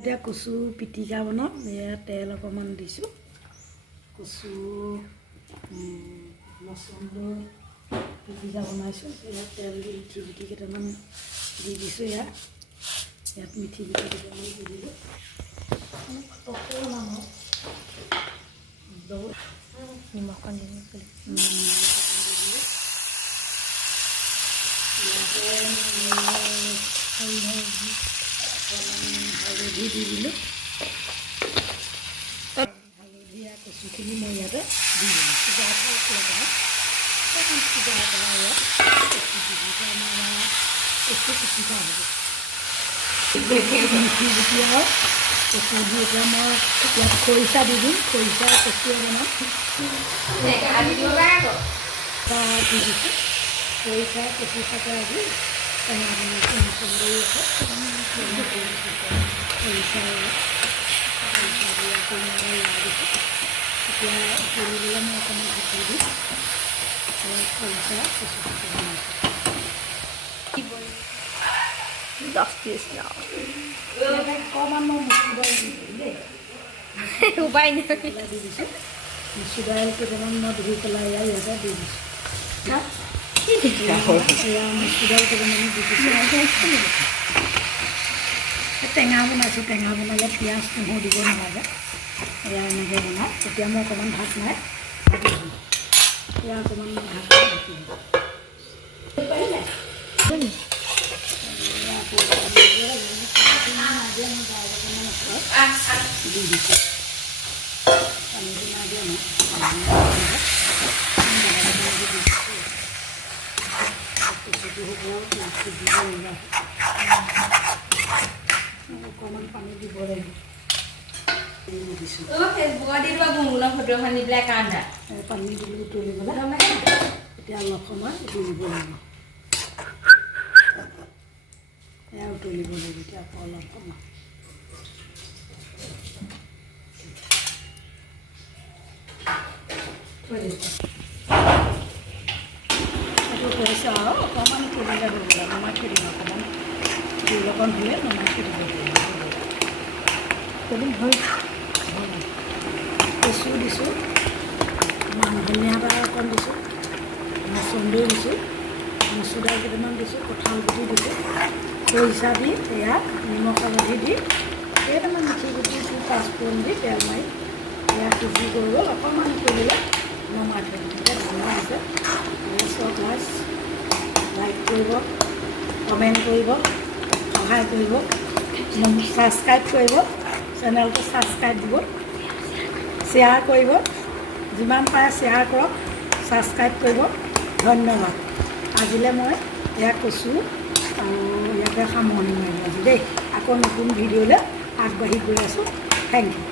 এতিয়া কচু পিটিকা বনাম। এয়া তেল অকণমান দিছোঁ, কচু মচন্দৰ পিটিকা বনাইছোঁ। ইয়াত তেল দি মিঠি গুটি কেইটামান দি দিছোঁ। ইয়াত মিঠি গুটি কেইটামান দি দিলোঁ। পটককৈ বনাম আৰু নিমখ দি হালধি দি দিলোঁ। হালধীয়া কচুখিনি মই ইয়াতে দি দিলোঁ। সিজাই পেলাই অকণমান সিজাই পেলাই ইয়াত কচু পিটিকা আমাৰ কচু পিটিকা হ'ব। মিঠি গুটি আৰু কচু দি এতিয়া মই ইয়াত খৰিচা দি দিম। খৰিচা কচুৱে বনাম। দি দিছোঁ খৰিচা কচু থাকে আজি টেঙা বনাইছোঁ। মচন্দৰী আছে খৰিচা দি আকৌ মই দিছোঁ। এতিয়া উতলিবলৈ মই অকণমান ঢাকি দিম। খৰিচা কচু পিটিকা বনাইছোঁ। অকণমান মই মচুৰ দাইল দি দিম দেই। উপায় নাই দি দিছোঁ। মচুৰ দাইল কেইটামান মই ধুই পেলাই ইয়াতে দি দিছোঁ। এয়া মচুৰ দাইল কেইটামান দি দিছোঁ। টেঙা বনাইছোঁ। টেঙা বনালে পিঁয়াজ নহৰু দিব নালাগে। এয়া এনেকৈ বনাওঁ। তেতিয়া মই অকণমান ভাত নাই ঢাকি দিম। এয়া অকণমান মই ঢাকি দিম। দি দিছোঁ পানী দিনা দিয়া নাই অকণমান পানী দিব লাগিব। দিছোঁ পানী দিলোঁ উতলিবলৈ। এতিয়া অলপ সময় উতলিব লাগিব। এয়া উতলিব লাগিব। এতিয়া আকৌ অলপ সময় এইটো কৈছে আৰু অকণমান থৈ দিলে দিব লাগে। নমাই থৈ দিম। অকণমান জোল অকণ হ'লে নমাই থৈ দিব লাগিব। কচু দিছোঁ, মান ধনিয়া পাত অকণ দিছোঁ, মচন্দৰী দিছোঁ, মচুৰ দাইল কেইটামান দিছোঁ, কঁঠাল গুটি দিছোঁ, খৰিচা দি এয়া নিমখ হালধি দি কেইটামান মিঠি গুটি দি পাঁচফোৰণ দি তেল মাৰি এয়া সিজি গৈ গ'ল। অকণমান কৰিলে নমাই থৈ দিম। এতিয়া ধুনীয়া হৈছে। চব লাইক কৰিব, কমেণ্ট কৰিব, সহায় কৰিব, ছাবস্ক্ৰাইব কৰিব, চেনেলটো ছাবস্ক্ৰাইব দিব, শ্বেয়াৰ কৰিব। যিমান পাৰে শ্বেয়াৰ কৰক, ছাবস্ক্ৰাইব কৰিব। ধন্যবাদ। আজিলৈ মই এয়া কচু আৰু ইয়াতে সামৰণি মাৰিলোঁ আজি দেই। আকৌ নতুন ভিডিঅ'লৈ আগবাঢ়ি গৈ আছোঁ। Thank U.